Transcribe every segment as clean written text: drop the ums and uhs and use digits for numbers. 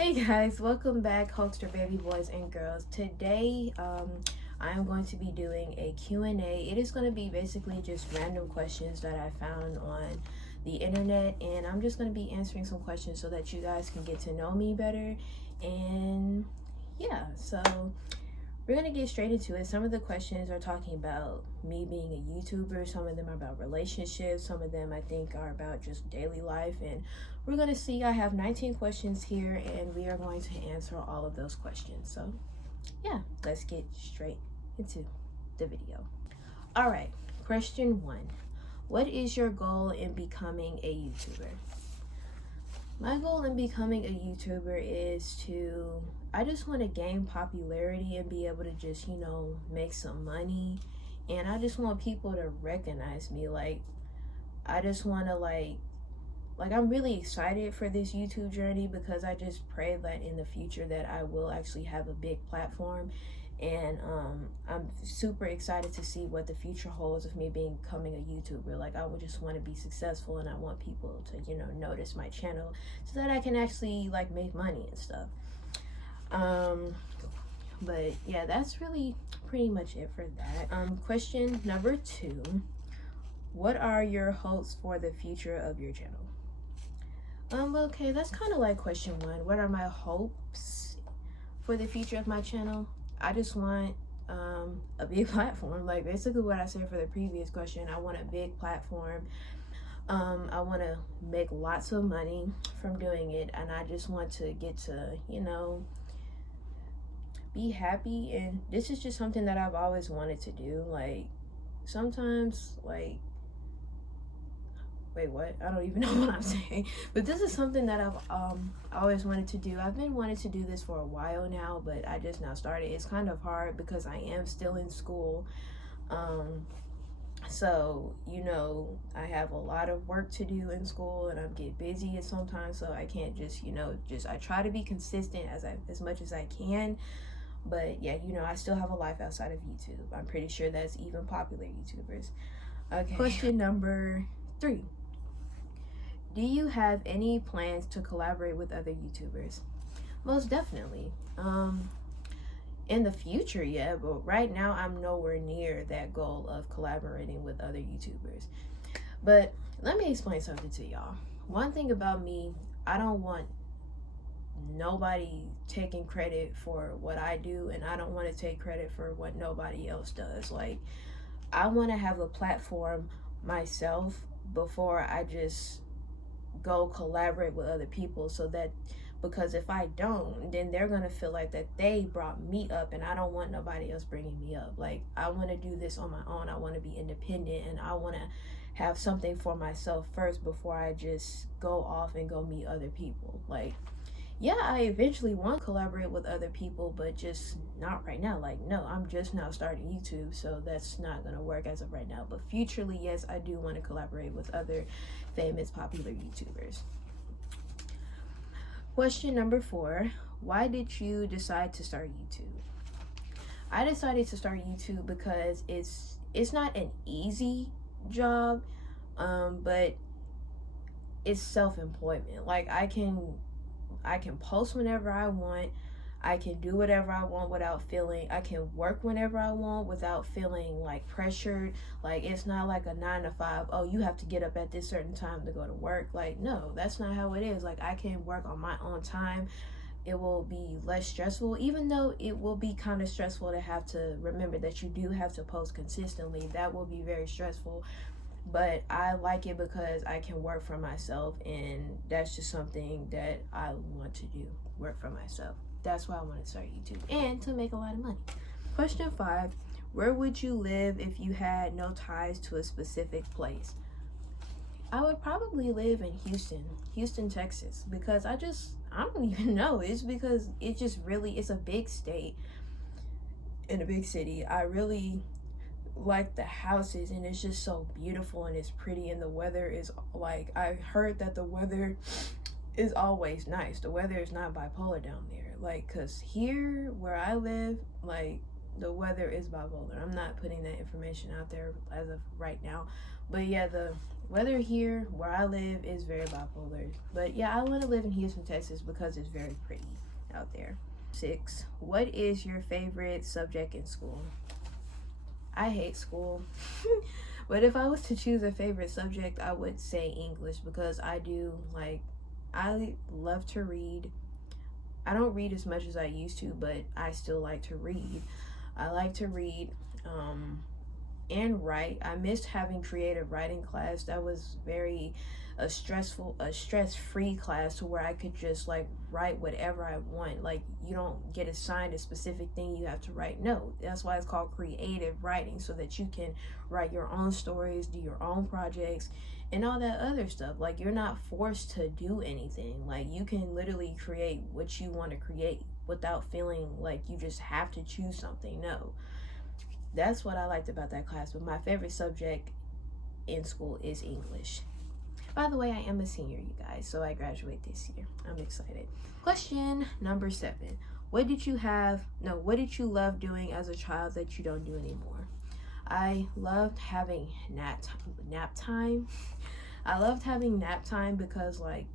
Hey guys, welcome back, Hulkster baby boys and girls. Today, I am going to be doing a Q&A. It is going to be basically just random questions that I found on the internet, and I'm just going to be answering some questions so that you guys can get to know me better. And yeah, so we're going to get straight into it. Some of the questions are talking about me being a YouTuber, some of them are about relationships, some of them I think are about just daily life, and we're going to see. I have 19 questions here, and we are going to answer all of those questions. So yeah, let's get straight into the video. All right, question 1. What is your goal in becoming a YouTuber? My goal in becoming a YouTuber is I just want to gain popularity and be able to just, make some money. And I just want people to recognize me. I just want to, I'm really excited for this YouTube journey because I just pray that in the future that I will actually have a big platform. And I'm super excited to see what the future holds of me becoming a YouTuber. I would just want to be successful, and I want people to, notice my channel so that I can actually make money and stuff. But yeah, that's really pretty much it for that. Question number 2. What are your hopes for the future of your channel? Okay, that's kind of like question 1. What are my hopes for the future of my channel? I just want a big platform. Basically what I said for the previous question, I want a big platform. I want to make lots of money from doing it, and I just want to get to, be happy. And this is just something that I've always wanted to do. Sometimes, wait, what? I don't even know what I'm saying. But this is something that I've always wanted to do. I've been wanting to do this for a while now, but I just now started. It's kind of hard because I am still in school. So, I have a lot of work to do in school, and I get busy sometimes, so I can't just, I try to be consistent as much as I can. But yeah, I still have a life outside of YouTube. I'm pretty sure that's even popular YouTubers. Okay. Question number 3. Do you have any plans to collaborate with other YouTubers? Most definitely. In the future, yeah, but right now I'm nowhere near that goal of collaborating with other YouTubers. But let me explain something to y'all. One thing about me, I don't want nobody taking credit for what I do, and I don't want to take credit for what nobody else does. I want to have a platform myself before I just go collaborate with other people, because if I don't, then they're gonna feel like that they brought me up, and I don't want nobody else bringing me up. I want to do this on my own. I want to be independent, and I want to have something for myself first before I just go off and go meet other people. Yeah, I eventually want to collaborate with other people, but just not right now. No, I'm just now starting YouTube, so that's not going to work as of right now. But futurely, yes, I do want to collaborate with other famous, popular YouTubers. Question number 4. Why did you decide to start YouTube? I decided to start YouTube because it's not an easy job, but it's self-employment. I can post whenever I want. I can do whatever I want without feeling. I can work whenever I want without feeling pressured. It's not like a 9 to 5. Oh, you have to get up at this certain time to go to work. No, that's not how it is. I can work on my own time. It will be less stressful, even though it will be kind of stressful to have to remember that you do have to post consistently. That will be very stressful. But I like it because I can work for myself, and that's just something that I want to do, work for myself. That's why I want to start YouTube, and to make a lot of money. Question 5. Where would you live if you had no ties to a specific place? I would probably live in Houston, Texas, because I don't even know. It's because it's a big state in a big city. I really like the houses, and it's just so beautiful, and it's pretty, and the weather is I heard that the weather is always nice. The weather is not bipolar down there, because here where I live, the weather is bipolar. I'm not putting that information out there as of right now, but yeah, the weather here where I live is very bipolar. But yeah, I want to live in Houston, Texas because it's very pretty out there. 6. What is your favorite subject in school? I hate school. But if I was to choose a favorite subject, I would say English because I love to read. I don't read as much as I used to, but I still like to read. I like to read and write. I missed having creative writing class. That was a stress-free class to where I could just like write whatever I want. Like, you don't get assigned a specific thing you have to write. No, that's why it's called creative writing, so that you can write your own stories, do your own projects, and all that other stuff. Like, you're not forced to do anything. Like, you can literally create what you want to create without feeling like you just have to choose something. No, that's what I liked about that class. But my favorite subject in school is English. By the way, I am a senior, you guys, so I graduate this year. I'm excited. Question number 7. What did you love doing as a child that you don't do anymore? I loved having nap time. I loved having nap time because, like,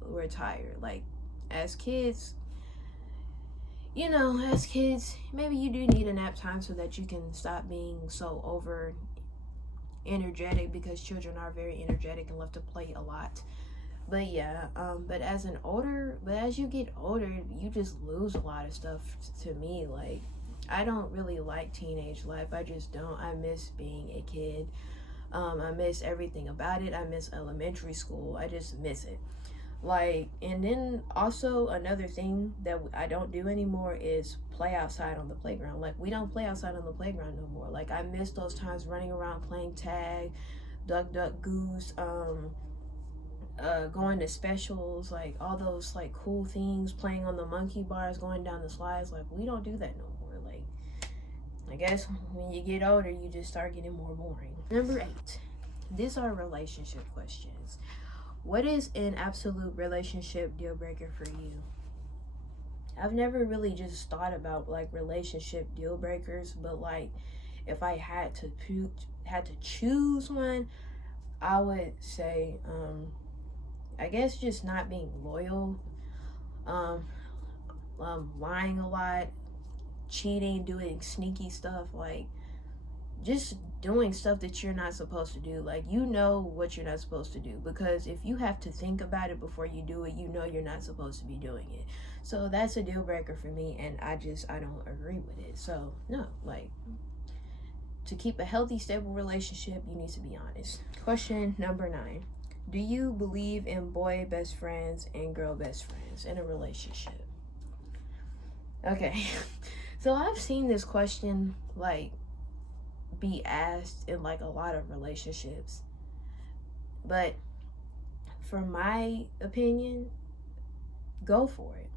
we're tired. Like, as kids, maybe you do need a nap time so that you can stop being so over energetic, because children are very energetic and love to play a lot. But yeah, but as you get older, you just lose a lot of stuff. To me, like, I don't really like teenage life. I just don't. I miss being a kid. I miss everything about it. I miss elementary school. I just miss it. Like, and then also another thing that I don't do anymore is play outside on the playground. Like, we don't play outside on the playground no more. Like, I miss those times running around playing tag, duck goose, going to specials, like all those like cool things, playing on the monkey bars, going down the slides. Like, we don't do that no more. Like, I guess when you get older, you just start getting more boring. Number 8. These are relationship questions. What is an absolute relationship deal breaker for you? I've never really just thought about like relationship deal breakers, but like, if I had to choose one, I would say I guess just not being loyal, lying a lot, cheating, doing sneaky stuff, like just doing stuff that you're not supposed to do. Like, you know what you're not supposed to do, because if you have to think about it before you do it, you know you're not supposed to be doing it. So that's a deal breaker for me, and I don't agree with it. So no, like, to keep a healthy, stable relationship, you need to be honest. Question number 9. Do you believe in boy best friends and girl best friends in a relationship? Okay. So I've seen this question like be asked in like a lot of relationships, but from my opinion, go for it.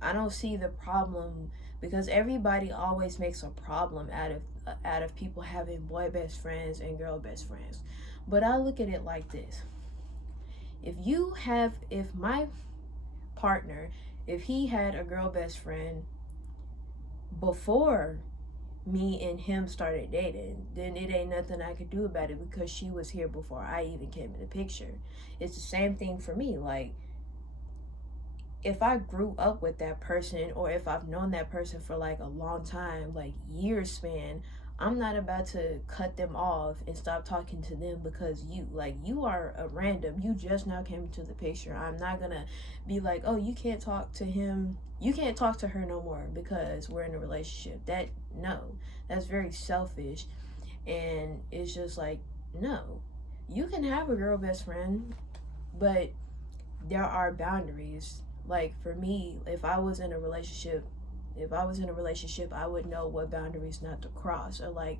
I don't see the problem, because everybody always makes a problem out of people having boy best friends and girl best friends. But I look at it like this: if my partner, if he had a girl best friend before me and him started dating, then it ain't nothing I could do about it, because she was here before I even came in the picture. It's the same thing for me. Like, if I grew up with that person, or if I've known that person for like a long time, like years span, I'm not about to cut them off and stop talking to them because you are a random. You just now came into the picture. I'm not gonna be like, oh, you can't talk to him, you can't talk to her no more because we're in a relationship. That's very selfish. And it's just like, no, you can have a girl best friend, but there are boundaries. Like, for me, if I was in a relationship, I would know what boundaries not to cross. Or like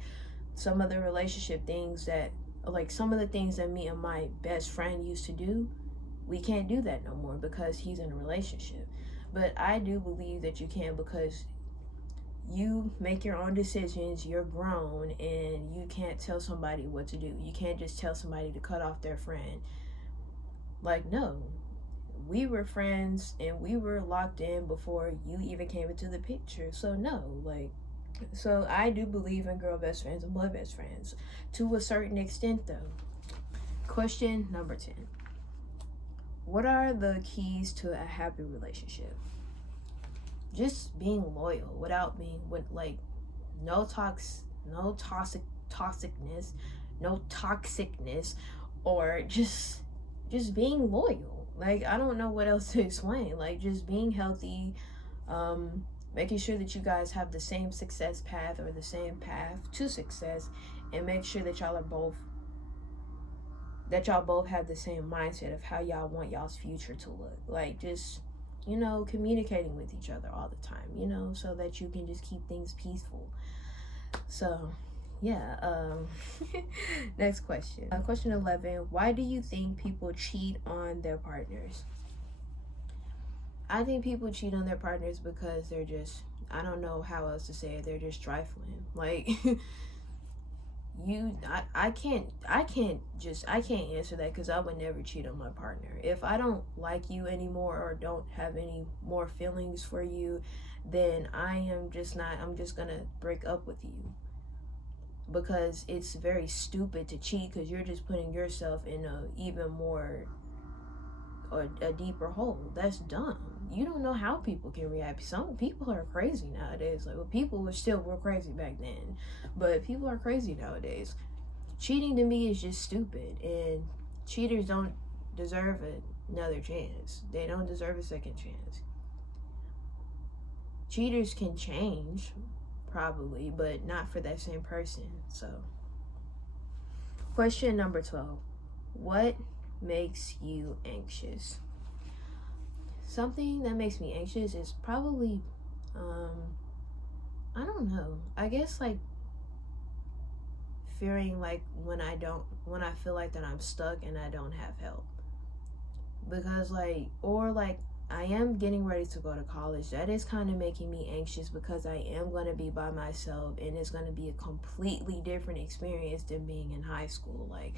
some of the relationship things that, like some of the things that me and my best friend used to do, we can't do that no more because he's in a relationship. But I do believe that you can, because you make your own decisions, you're grown, and you can't tell somebody what to do. You can't just tell somebody to cut off their friend. Like, no, we were friends and we were locked in before you even came into the picture. So no, like, so I do believe in girl best friends and boy best friends to a certain extent though. Question number 10. What are the keys to a happy relationship? Just being loyal without being with like no toxicness, no toxicness, or just being loyal. Like, I don't know what else to explain. Like, just being healthy, making sure that you guys have the same success path or the same path to success, and make sure that y'all both have the same mindset of how y'all want y'all's future to look. Like, just, communicating with each other all the time, so that you can just keep things peaceful. So, yeah. Next question. Question 11. Why do you think people cheat on their partners? I think people cheat on their partners because they're just, I don't know how else to say it, they're just trifling. Like, I can't answer that, because I would never cheat on my partner. If I don't like you anymore or don't have any more feelings for you, then I'm just gonna break up with you, because it's very stupid to cheat, because you're just putting yourself in a even more or a deeper hole. That's dumb. You don't know how people can react. Some people are crazy nowadays. Like, well, people were crazy back then, but people are crazy nowadays. Cheating to me is just stupid, and cheaters don't deserve another chance. They don't deserve a second chance. Cheaters can change, probably, but not for that same person. So, question number 12. What makes you anxious? Something that makes me anxious is probably, I don't know. I guess, like, fearing like when I feel like that I'm stuck and I don't have help. Because, like, or like, I am getting ready to go to college. That is kind of making me anxious, because I am going to be by myself, and it's going to be a completely different experience than being in high school. Like,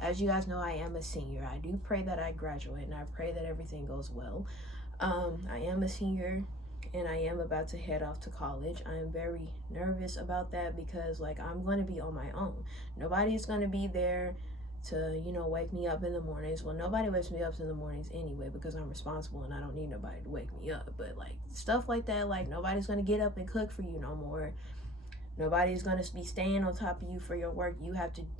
as you guys know, I am a senior. I do pray that I graduate, and I pray that everything goes well. I am a senior, and I am about to head off to college. I am very nervous about that, because, like, I'm going to be on my own. Nobody's going to be there to, wake me up in the mornings. Well, nobody wakes me up in the mornings anyway, because I'm responsible and I don't need nobody to wake me up. But, like, stuff like that, like, nobody's going to get up and cook for you no more. Nobody's going to be staying on top of you for your work.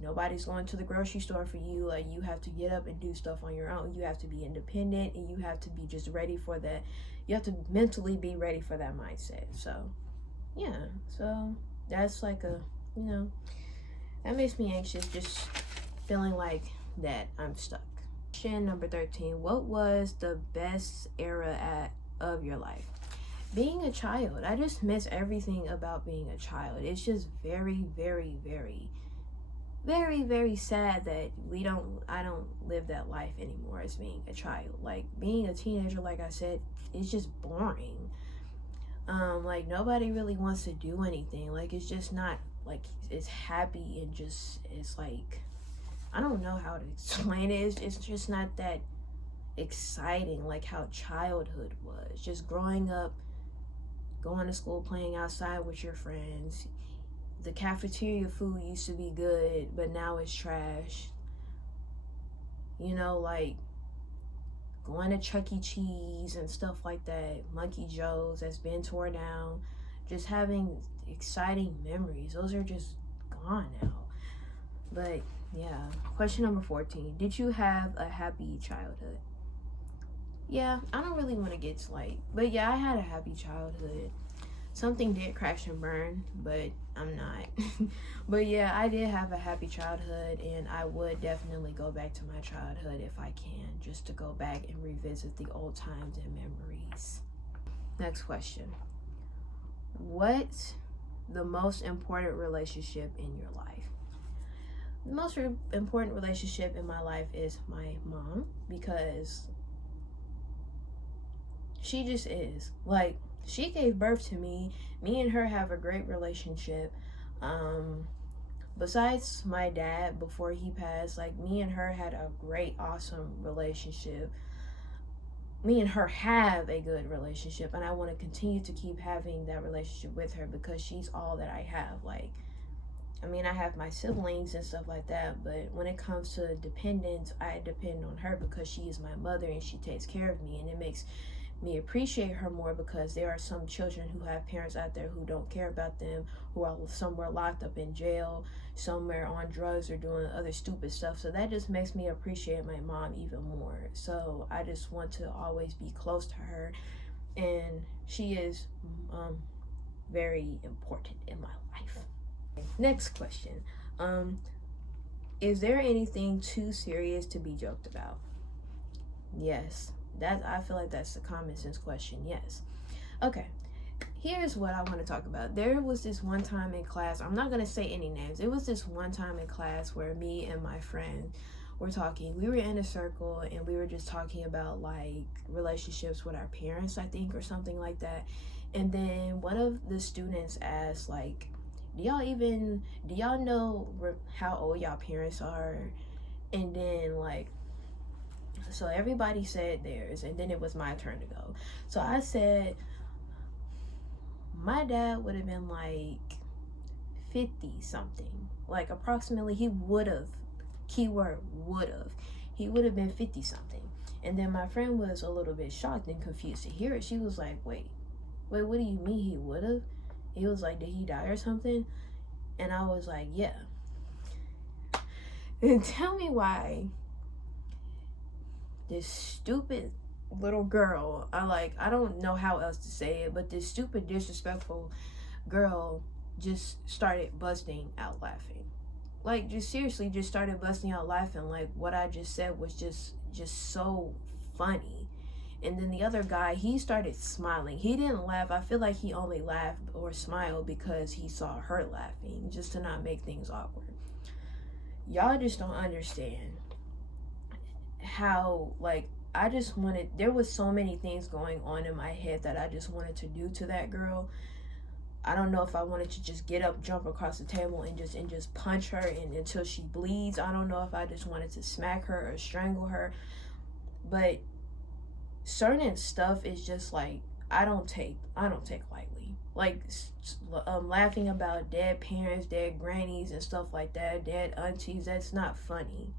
Nobody's going to the grocery store for you. Like, you have to get up and do stuff on your own. You have to be independent, and you have to be just ready for that. You have to mentally be ready for that mindset. So, yeah. So, that's like that makes me anxious, just feeling like that I'm stuck. Question number 13. What was the best era of your life? Being a child. I just miss everything about being a child. It's just very, very, very, very, very sad that I don't live that life anymore as being a child. Like, being a teenager, like I said, it's just boring. Like, nobody really wants to do anything. Like, it's just not, like, it's happy, and just, it's like, I don't know how to explain it. It's just not that exciting like how childhood was. Just growing up, going to school, playing outside with your friends. The cafeteria food used to be good, but now it's trash. Like, going to Chuck E. Cheese and stuff like that. Monkey Joe's that's been torn down. Just having exciting memories. Those are just gone now. But, yeah. Question number 14. Did you have a happy childhood? Yeah, I don't really want to get to, like, but yeah, I had a happy childhood. Something did crash and burn, but I'm not. But yeah, I did have a happy childhood, and I would definitely go back to my childhood if I can, just to go back and revisit the old times and memories. Next question. What's the most important relationship in your life? The most important relationship in my life is my mom, because she just is. Like, she gave birth to me. Me and her have a great relationship. Besides my dad, before he passed, like, me and her had a great, awesome relationship. Me and her have a good relationship, and I want to continue to keep having that relationship with her, because she's all that I have. Like, I mean, I have my siblings and stuff like that, but when it comes to dependence, I depend on her because she is my mother and she takes care of me, and it makes me appreciate her more because there are some children who have parents out there who don't care about them, who are somewhere locked up in jail, somewhere on drugs or doing other stupid stuff. So that just makes me appreciate my mom even more. So I just want to always be close to her, and she is very important in my life. Next question. Is there anything too serious to be joked about? Yes. I feel like that's a common sense question. Yes. Okay. Here's what I want to talk about. There was this one time in class, I'm not going to say any names. It was this one time in class where me and my friend were talking. We were in a circle and we were just talking about like relationships with our parents, I think, or something like that. And then one of the students asked, like, do y'all know how old y'all parents are? And then, like, so everybody said theirs, and then it was my turn to go. So I said, my dad would have been like 50 something. Like, approximately, he would have, keyword would have, he would have been 50 something. And then my friend was a little bit shocked and confused to hear it. She was like, wait, what do you mean he would have? He was like, did he die or something? And I was like, yeah. And tell me why this stupid little girl, I don't know how else to say it, but this stupid, disrespectful girl just started busting out laughing. Like, just seriously just started busting out laughing. Like, what I just said was just so funny. And then the other guy, he started smiling. He didn't laugh. I feel like he only laughed or smiled because he saw her laughing, just to not make things awkward. Y'all just don't understand how, like, there was so many things going on in my head that I just wanted to do to that girl. I don't know if I wanted to just get up, jump across the table, and just punch her until she bleeds. I don't know if I just wanted to smack her or strangle her. But certain stuff is just like, I don't take lightly. Like, laughing about dead parents, dead grannies and stuff like that, dead aunties, that's not funny.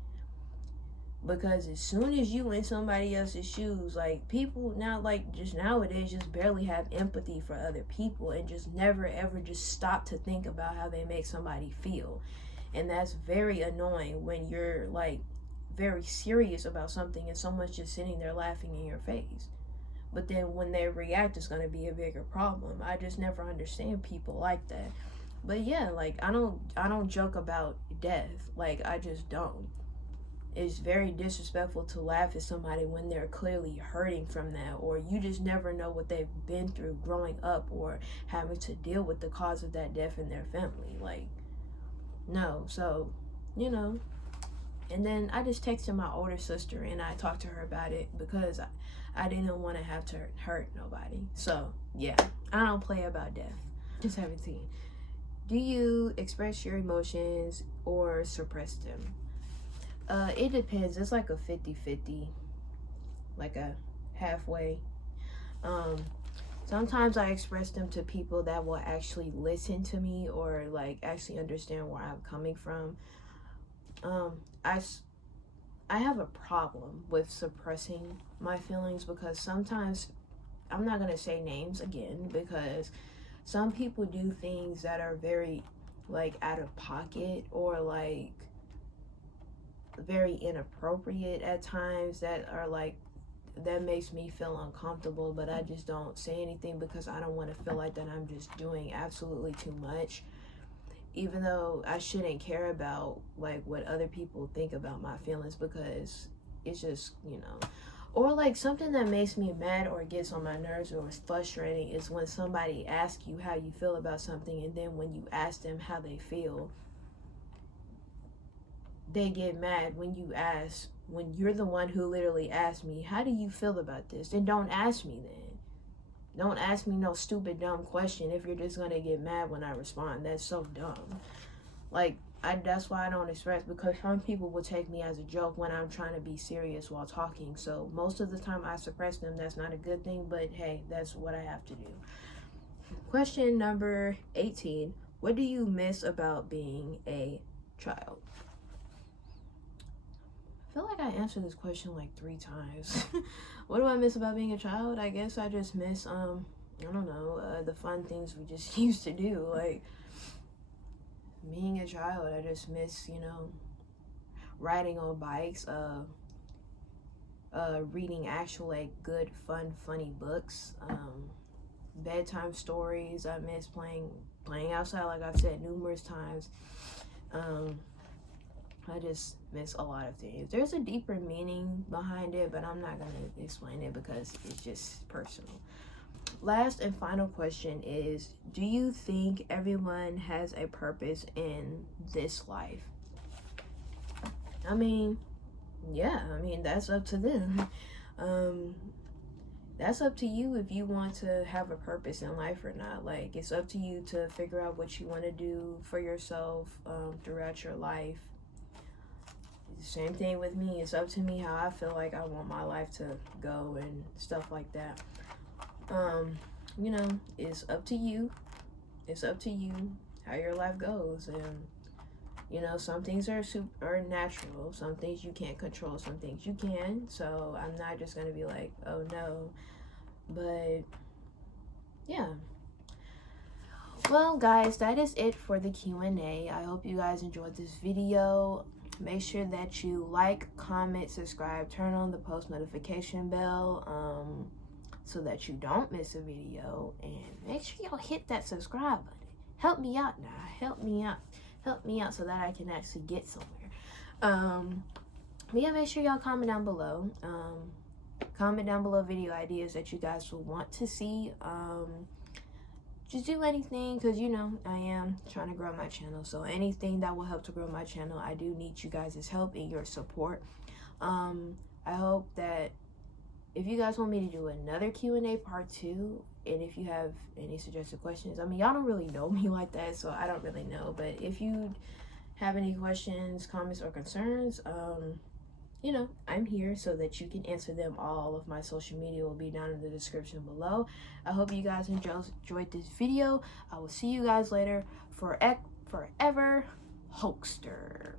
Because as soon as you in somebody else's shoes, like, people now, like, just nowadays just barely have empathy for other people and just never ever just stop to think about how they make somebody feel. And that's very annoying when you're like very serious about something and someone's just sitting there laughing in your face. But then when they react, it's going to be a bigger problem. I just never understand people like that. But yeah, like, I don't joke about death. Like, I just don't. It's very disrespectful to laugh at somebody when they're clearly hurting from that, or you just never know what they've been through growing up or having to deal with the cause of that death in their family. Like, no. So, and then I just texted my older sister and I talked to her about it because I didn't want to have to hurt nobody. So yeah, I don't play about death. 17. Do you express your emotions or suppress them? It depends. It's like a 50-50, like a halfway. Sometimes I express them to people that will actually listen to me or like actually understand where I'm coming from. I have a problem with suppressing my feelings because sometimes, I'm not gonna say names again, because some people do things that are very like out of pocket or like very inappropriate at times that makes me feel uncomfortable, but I just don't say anything because I don't want to feel like that I'm just doing absolutely too much, even though I shouldn't care about like what other people think about my feelings, because it's just, or like something that makes me mad or gets on my nerves or is frustrating is when somebody asks you how you feel about something, and then when you ask them how they feel, they get mad when you're the one who literally asked me, how do you feel about this? Then don't ask me then. Don't ask me no stupid dumb question if you're just gonna get mad when I respond. That's so dumb. Like, that's why I don't express, because some people will take me as a joke when I'm trying to be serious while talking. So most of the time I suppress them. That's not a good thing, but hey, that's what I have to do. Question number 18. What do you miss about being a child? I feel like I answered this question like 3 times. What do I miss about being a child? I guess I just miss I don't know, the fun things we just used to do. Like being a child, I just miss, you know, riding on bikes, reading actual like good, fun, funny books, bedtime stories. I miss playing outside, like I've said numerous times. I just miss a lot of things. There's a deeper meaning behind it, but I'm not gonna explain it because it's just personal. Last and final question is, do you think everyone has a purpose in this life? I mean, yeah, I mean, that's up to them. That's up to you if you want to have a purpose in life or not. Like, it's up to you to figure out what you want to do for yourself throughout your life. Same thing with me. It's up to me how I feel like I want my life to go and stuff like that. You know, it's up to you. It's up to you how your life goes. And you know, some things are natural. Some things you can't control. Some things you can. So I'm not just gonna be like, oh no. But yeah. Well, guys, that is it for the Q&A. I hope you guys enjoyed this video. Make sure that you like, comment, subscribe, turn on the post notification bell so that you don't miss a video. And make sure y'all hit that subscribe button. Help me out now. Help me out so that I can actually get somewhere. But yeah, make sure y'all comment down below. Comment down below video ideas that you guys will want to see. Just do anything, because you know I am trying to grow my channel, so anything that will help to grow my channel, I do need you guys' help and your support. I hope that if you guys want me to do another Q&A part 2, and if you have any suggested questions, I mean, y'all don't really know me like that, so I don't really know, but if you have any questions, comments, or concerns, you know, I'm here so that you can answer them. All of my social media will be down in the description below. I hope you guys enjoyed this video. I will see you guys later. Forever Hoaxster.